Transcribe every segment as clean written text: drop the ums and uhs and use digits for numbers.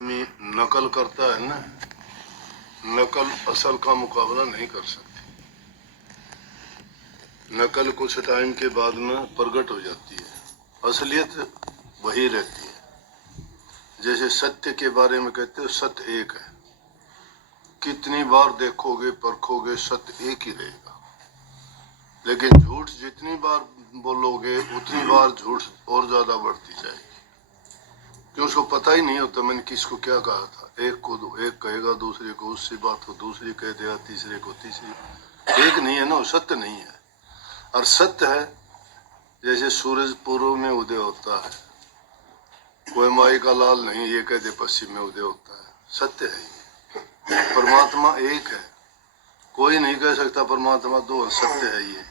में नकल करता है ना, नकल असल का मुकाबला नहीं कर सकती। नकल कुछ टाइम के बाद में प्रकट हो जाती है, असलियत वही रहती है। जैसे सत्य के बारे में कहते हो सत्य एक है, कितनी बार देखोगे परखोगे सत्य एक ही रहेगा। लेकिन झूठ जितनी बार बोलोगे उतनी बार झूठ और ज्यादा बढ़ती जाएगी, क्योंकि उसको पता ही नहीं होता मैंने किसको क्या कहा था। एक को एक कहेगा, दूसरे को उससे बात को दूसरी कह देगा, तीसरे को तीसरी। एक नहीं है ना, सत्य नहीं है। और सत्य है जैसे सूरज पूर्व में उदय होता है, कोई माई का लाल नहीं ये कहते पश्चिम में उदय होता है। सत्य है ये, परमात्मा एक है, कोई नहीं कह सकता परमात्मा दो है। सत्य है ये,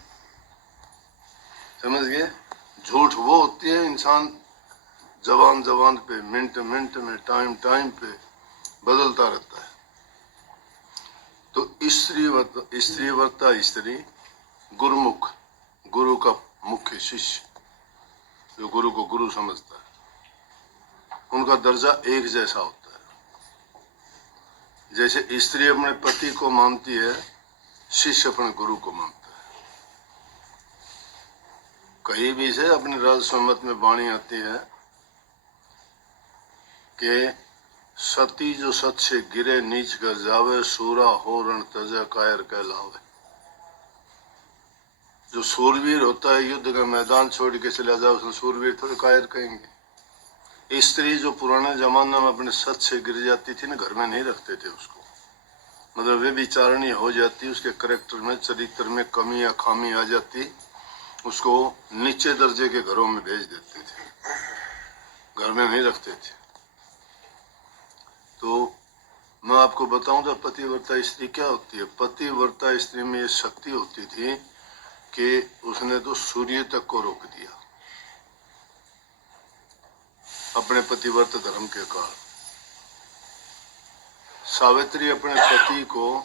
समझ गए। झूठ वो होती है इंसान जबान जबान पे, मिनट मिनट में, टाइम टाइम पे बदलता रहता है। तो स्त्री वर्ता स्त्री, गुरुमुख गुरु का मुख्य शिष्य, जो गुरु को गुरु समझता है, उनका दर्जा एक जैसा होता है। जैसे स्त्री अपने पति को मानती है, शिष्य अपने गुरु को मानता है। कहीं भी से अपनी राज सम्मत में वाणी आती है कि सती जो सत से गिरे नीच कर जावे, सूरा हो रण तजा कायर कहलावे। जो सूरवीर होता है युद्ध का मैदान छोड़ के चला जाए उसने सूरवीर थोड़े कायर कहेंगे। स्त्री जो पुराने जमाने में अपने सत से गिर जाती थी ना, घर में नहीं रखते थे उसको, मतलब वे विचारणी हो जाती, उसके करेक्टर में चरित्र में कमी या खामी आ जाती, उसको नीचे दर्जे के घरों में भेज देते थे, घर में नहीं रखते थे। तो मैं आपको बताऊं तो पतिव्रता स्त्री क्या होती है। पतिव्रता स्त्री में ये शक्ति होती थी कि उसने तो सूर्य तक को रोक दिया अपने पतिव्रत धर्म के कारण। सावित्री अपने पति को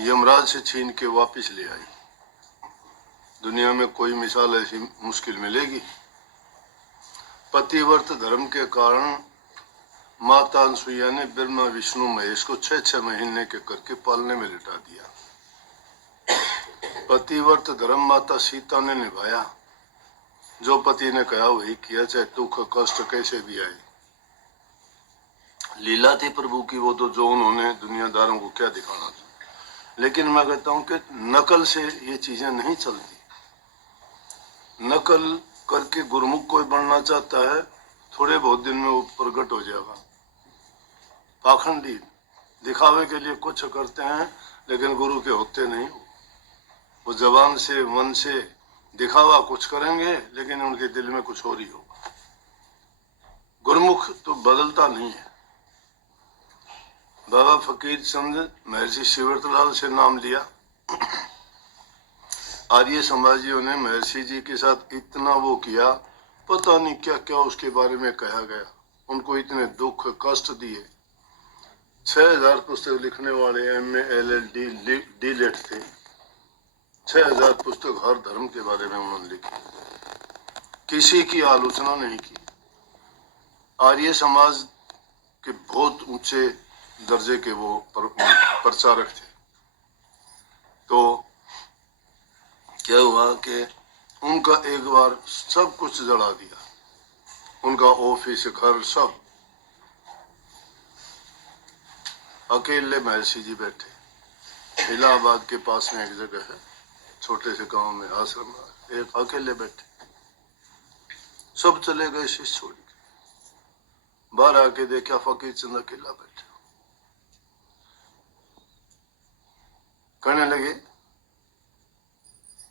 यमराज से छीन के वापस ले आई। दुनिया में कोई मिसाल ऐसी मुश्किल मिलेगी। पतिव्रत धर्म के कारण माता अनसुईया ने ब्रह्मा विष्णु महेश को 6-6 महीने के करके पालने में लिटा दिया। पतिव्रत धर्म माता सीता ने निभाया, जो पति ने कहा वही किया, चाहे दुख कष्ट कैसे भी आए। लीला थी प्रभु की वो, तो जो उन्होंने दुनियादारों को क्या दिखाना था। लेकिन मैं कहता हूं कि नकल से ये चीजें नहीं चलती। नकल करके गुरुमुख कोई बनना चाहता है, थोड़े बहुत दिन में वो प्रकट हो जाएगा। पाखंडी दिखावे के लिए कुछ करते हैं लेकिन गुरु के होते नहीं। वो जबान से मन से दिखावा कुछ करेंगे लेकिन उनके दिल में कुछ और ही होगा। गुरुमुख तो बदलता नहीं है। बाबा फकीर चंद महर्षि शिवरतलाल से नाम लिया। आर्य समाजियों ने महर्षि जी के साथ इतना वो किया, पता नहीं क्या क्या उसके बारे में कहा गया, उनको इतने दुख कष्ट दिए। 6000 पुस्तक लिखने वाले MA LLD D.Litt थे। 6000 पुस्तक हर धर्म के बारे में उन्होंने लिखी, किसी की आलोचना नहीं की। आर्य समाज के बहुत ऊंचे दर्जे के वो प्रचारक थे। तो क्या हुआ कि उनका एक बार सब कुछ जला दिया, उनका ऑफिस घर सब। अकेले महर्षि जी बैठे, इलाहाबाद के पास में एक जगह है, छोटे से गांव में आश्रम, एक अकेले बैठे, सब चले गए शिष्य छोड़ के। बाहर आके देखा फकीर चंद अकेला बैठा। कहने लगे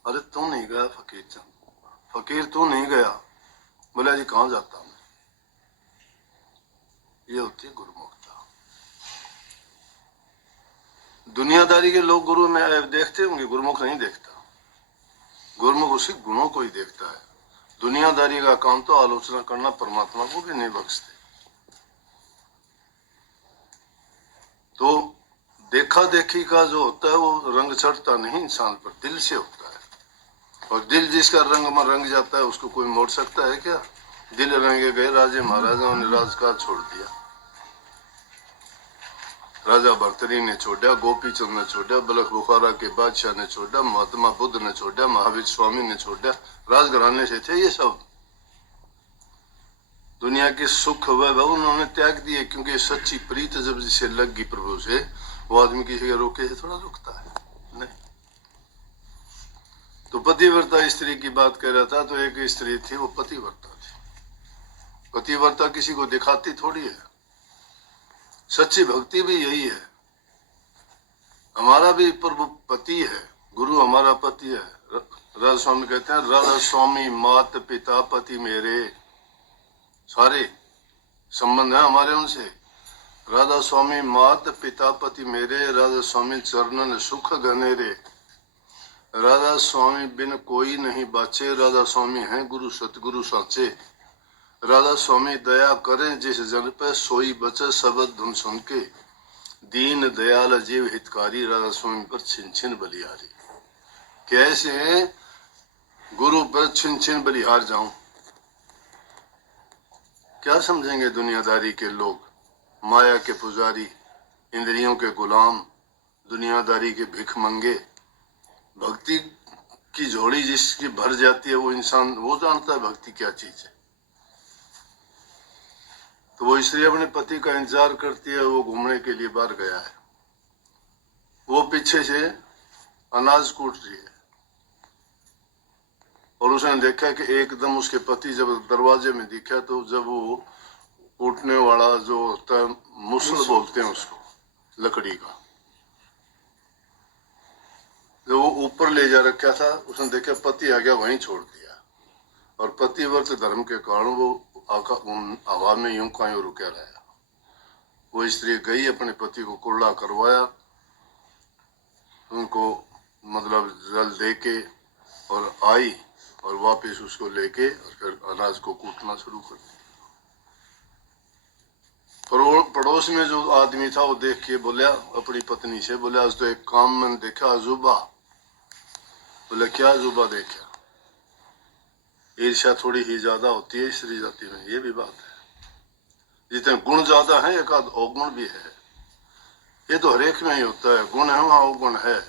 अरे तू नहीं गया फकीर चंद, फकीर तू नहीं गया। बोला जी कहां जाता मैं। ये होती है गुरुमुखता। दुनियादारी के लोग गुरु में देखते होंगे, गुरुमुख नहीं देखता। गुरुमुख उसी गुणों को ही देखता है। दुनियादारी का काम तो आलोचना करना, परमात्मा को भी नहीं बख्शते। तो देखा देखी का जो होता है वो रंग चढ़ता नहीं इंसान पर, दिल से होता है। और दिल जिसका रंग में रंग जाता है उसको कोई मोड़ सकता है क्या। दिल रंगे गए राजे महाराजाओं ने राजकाज छोड़ दिया। राजा भर्तृहरि ने छोड़ा, गोपीचंद ने छोड़ा, बलख बुखारा के बादशाह ने छोड़ा, महात्मा बुद्ध ने छोड़ा, महावीर स्वामी ने छोड़ा, राजघराने से थे ये सब। दुनिया के सुख वैभव उन्होंने त्याग दिए, क्योंकि सच्ची प्रीत जब जिसे लग गई प्रभु से, वो आदमी किसी के रोके से थोड़ा रुकता है नहीं। तो पतिव्रता स्त्री की बात कर रहा था, तो एक स्त्री थी, वो पतिव्रता थी। पतिव्रता किसी को दिखाती थोड़ी है, सच्ची भक्ति भी यही है। हमारा भी प्रभु पति है, गुरु हमारा पति है। राधा स्वामी कहते हैं, राधा स्वामी मात पिता पति मेरे, सारे संबंध है हमारे उनसे। राधा स्वामी मात पिता पति मेरे, राधा स्वामी चरणन सुख घनेरे, राधा स्वामी बिन कोई नहीं बाचे, राधा स्वामी हैं गुरु सतगुरु साचे, राधा स्वामी दया करें जिस जन पे, सोई बचे शब्द धुन सुन के, दीन दयाल जीव हितकारी, राधा स्वामी पर छिन छिन बलिहारी। कैसे गुरु पर छिन छिन बलिहार जाऊं? क्या समझेंगे दुनियादारी के लोग, माया के पुजारी, इंद्रियों के गुलाम, दुनियादारी के भिख मंगे। भक्ति की झोली जिसकी भर जाती है वो इंसान, वो जानता है भक्ति क्या चीज है। तो वो स्त्री अपने पति का इंतजार करती है, वो घूमने के लिए बाहर गया है, वो पीछे से अनाज कूट रही है, और उसने देखा कि एकदम उसके पति जब दरवाजे में दिखा, तो जब वो कूटने वाला जो होता है, मुसल बोलते हैं उसको, लकड़ी का, जो वो ऊपर ले जा रखा था, उसने देखा पति आ गया, वहीं छोड़ दिया। और पतिव्रत धर्म के कारण वो हवा में यूं का यूं रुके रहा। वो स्त्री गई, अपने पति को कुर्ला करवाया, उनको मतलब जल दे के और आई, और वापस उसको लेके और फिर अनाज को कूटना शुरू कर दिया। पड़ोस में जो आदमी था वो देख के बोला अपनी पत्नी से, बोला आज तो एक काम मैंने देखा अजूबा। बोले क्या अजूबा देखा? ईर्ष्या थोड़ी ही ज्यादा होती है स्त्री जाति में, ये भी बात है। जितने गुण ज्यादा है, एक आध अवगुण भी है। ये तो हरेक में ही होता है, गुण है वहां अवगुण है,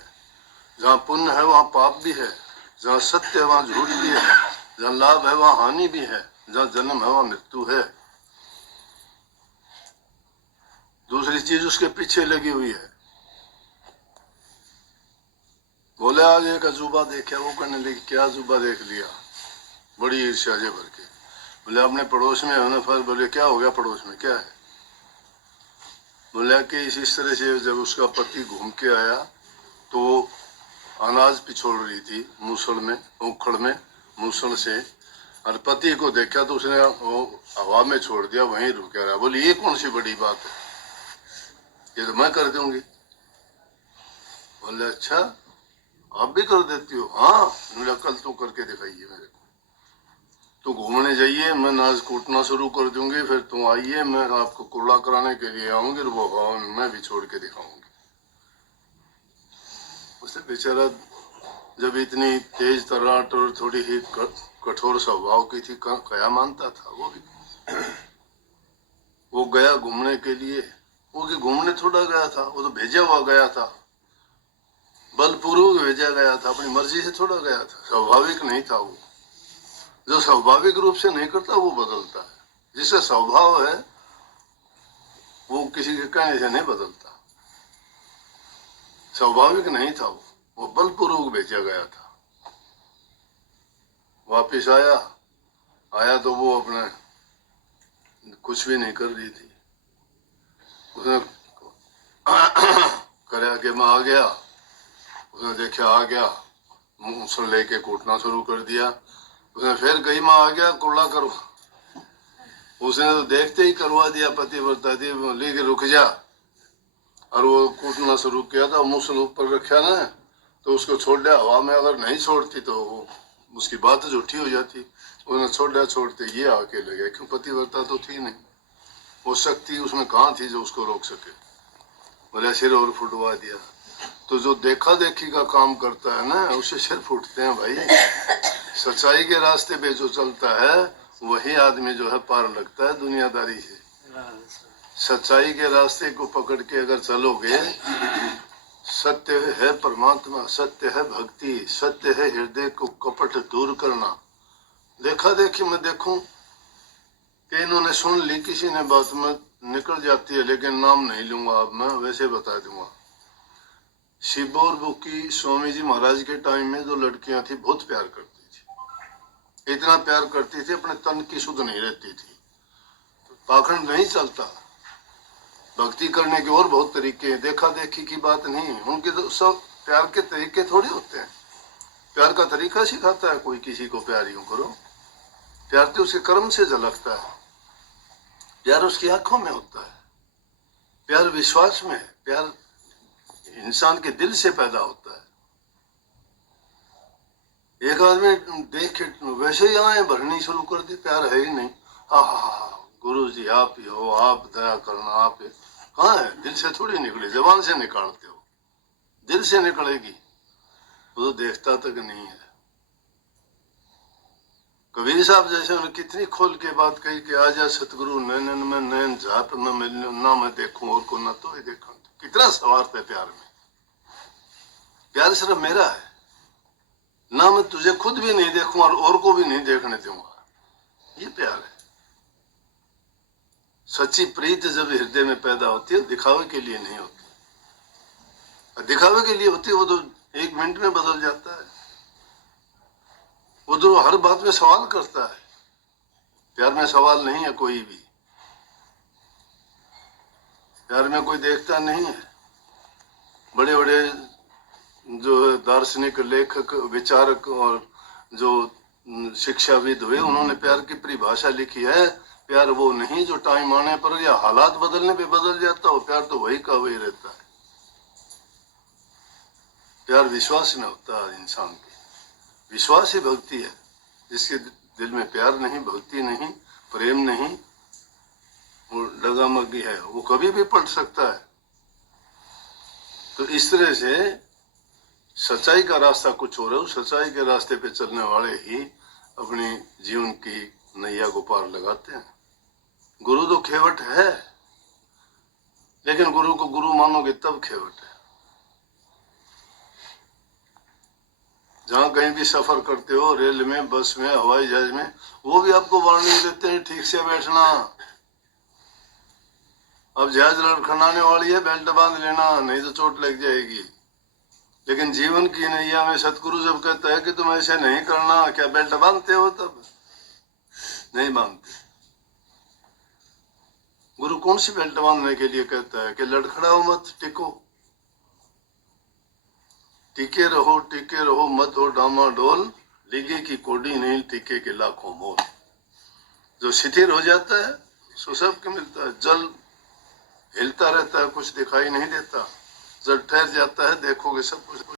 जहाँ पुण्य है वहां पाप भी है, जहाँ सत्य है वहां झूठ भी है, जहाँ लाभ है वहां हानि भी है, जहाँ जन्म है वहां मृत्यु है। दूसरी चीज उसके पीछे लगी हुई है। बोले आज एक अजूबा देखा, वो कहने लगी क्या अजूबा देख लिया? बड़ी ईर्ष्या से भर के। बोले अपने पड़ोस में होने पर। बोले क्या हो गया पड़ोस में, क्या है? बोला कि इस तरह से जब उसका पति घूम के आया तो वो अनाज पिछोड़ रही थी मूसल में, उखड़ में मूसल से, और पति को देखा तो उसने वो हवा में छोड़ दिया, वहीं रुक रहा। बोली ये कौन सी बड़ी बात है, ये तो मैं कर दूंगी। बोले अच्छा आप भी कर देती हो? हाँ। मेरा कल तो करके दिखाइए मेरे को। तो घूमने जाइए, मैं नाज कूटना शुरू कर दूंगी, फिर तुम आइए, मैं आपको कुर्ला कराने के लिए आऊंगी, वो भवन मैं भी छोड़ के दिखाऊंगी। उसे बेचारा जब इतनी तेज तर्राट और थोड़ी ही कठोर स्वभाव की थी, क्या मानता था वो भी। वो गया घूमने के लिए, वो कि घूमने थोड़ा गया था, वो तो भेजा हुआ गया था, बलपूर्वक भेजा गया था, अपनी मर्जी से थोड़ा गया था, स्वाभाविक नहीं था वो। जो स्वाभाविक रूप से नहीं करता वो बदलता है, जिसका स्वभाव है वो किसी के कहने से नहीं बदलता। स्वाभाविक नहीं था वो बलपूर्वक भेजा गया था। वापिस आया तो वो अपने कुछ भी नहीं कर रही थी, उसने कराया कि मैं आ गया, उसने देखा आ गया, मूसल लेके कूटना शुरू कर दिया। उसने फिर गई मैं आ गया कुर्ला करो, उसने तो देखते ही करवा दिया। पतिव्रता थी, लेके रुक जा, और वो कूटना शुरू किया था, मूसल ऊपर रखा ना, तो उसको छोड़ दिया हवा में। अगर नहीं छोड़ती तो उसकी बात झूठी हो जाती। उसने छोड़ते ये आके लगे, क्यों पतिव्रता तो थी नहीं, वो शक्ति उसमें कहाँ थी जो उसको रोक सके। बोले सिर और फुटवा दिया। तो जो देखा देखी का काम करता है ना, उससे सिर फूटते हैं भाई। सच्चाई के रास्ते पे जो चलता है वही आदमी जो है पार लगता है दुनियादारी से। सच्चाई के रास्ते को पकड़ के अगर चलोगे, सत्य है परमात्मा, सत्य है भक्ति, सत्य है हृदय को कपट दूर करना। देखा देखी मैं देखूं कि इन्होंने सुन ली, किसी ने बात में निकल जाती है, लेकिन नाम नहीं लूंगा अब मैं, वैसे बता दूंगा। शिबोर बुकी स्वामी जी महाराज के टाइम में जो लड़कियां थी बहुत प्यार करती थी, इतना प्यार करती थी अपने तन की सुध नहीं रहती थी, पाखंड नहीं चलता। भक्ति करने के और बहुत तरीके हैं, देखा देखी की बात नहीं। उनके तो सब प्यार के तरीके थोड़ी होते हैं। प्यार का तरीका सिखाता है कोई किसी को, प्यार यूं करो। प्यार तो उसके कर्म से झलकता है, प्यार उसकी आंखों में होता है, प्यार विश्वास में है, प्यार इंसान के दिल से पैदा होता है। एक आदमी देख के वैसे ही आए भरनी शुरू कर दी, प्यार है ही नहीं। हा गुरु जी आप ही हो, आप दया करना, आप कहाँ है? दिल से थोड़ी निकली, जबान से निकालते हो, दिल से निकलेगी, वो तो देखता तक नहीं है। कबीर साहब जैसे उन्होंने कितनी खोल के बात कही कि आजा सतगुरु नैनन में नैन झाप में मिलने, ना मैं देखूं और को ना तो ही देखा। कितना स्वार्थ है प्यार में। प्यार सिर्फ मेरा है, ना मैं तुझे खुद भी नहीं देखूं और को भी नहीं देखने दूंगा, ये प्यार है। सच्ची प्रीत जब हृदय में पैदा होती है, दिखावे के लिए नहीं होती। दिखावे के लिए होती है वो तो एक मिनट में बदल जाता है, वो तो हर बात में सवाल करता है। प्यार में सवाल नहीं है कोई भी, प्यार में कोई देखता नहीं है। बड़े बड़े जो दार्शनिक लेखक विचारक और जो शिक्षाविद हुए, उन्होंने प्यार की परिभाषा लिखी है। प्यार वो नहीं जो टाइम आने पर या हालात बदलने पे बदल जाता हो, प्यार तो वही का वही रहता है। प्यार विश्वास में होता है इंसान के, विश्वास ही भक्ति है। जिसके दिल में प्यार नहीं, भक्ति नहीं, प्रेम नहीं, वो डगामगी है, वो कभी भी पलट सकता है। तो इस तरह से सच्चाई का रास्ता कुछ और है, उस सच्चाई के रास्ते पे चलने वाले ही अपनी जीवन की नैया को पार लगाते हैं। गुरु तो खेवट है, लेकिन गुरु को गुरु मानोगे तब खेवट है। जहां कहीं भी सफर करते हो, रेल में, बस में, हवाई जहाज में, वो भी आपको वार्निंग देते हैं ठीक से बैठना। अब जहाज लड़खड़ाने वाली है, बेल्ट बांध लेना, नहीं तो चोट लग जाएगी। लेकिन जीवन की नैया में सतगुरु जब कहता है कि तुम ऐसे नहीं करना, क्या बेल्ट बांधते हो? तब नहीं बांधते। गुरु कौन सी बेल्ट बांधने के लिए कहता है कि लड़खड़ाओ मत, टिको, टिके रहो, मत हो डामाडोल, लिगे की कोडी नहीं, टिके के लाखों मोल। जो शिथिल हो जाता है सो सबके मिलता है। जल हिलता रहता है, कुछ दिखाई नहीं देता, जब ठहर जाता है देखोगे सब कुछ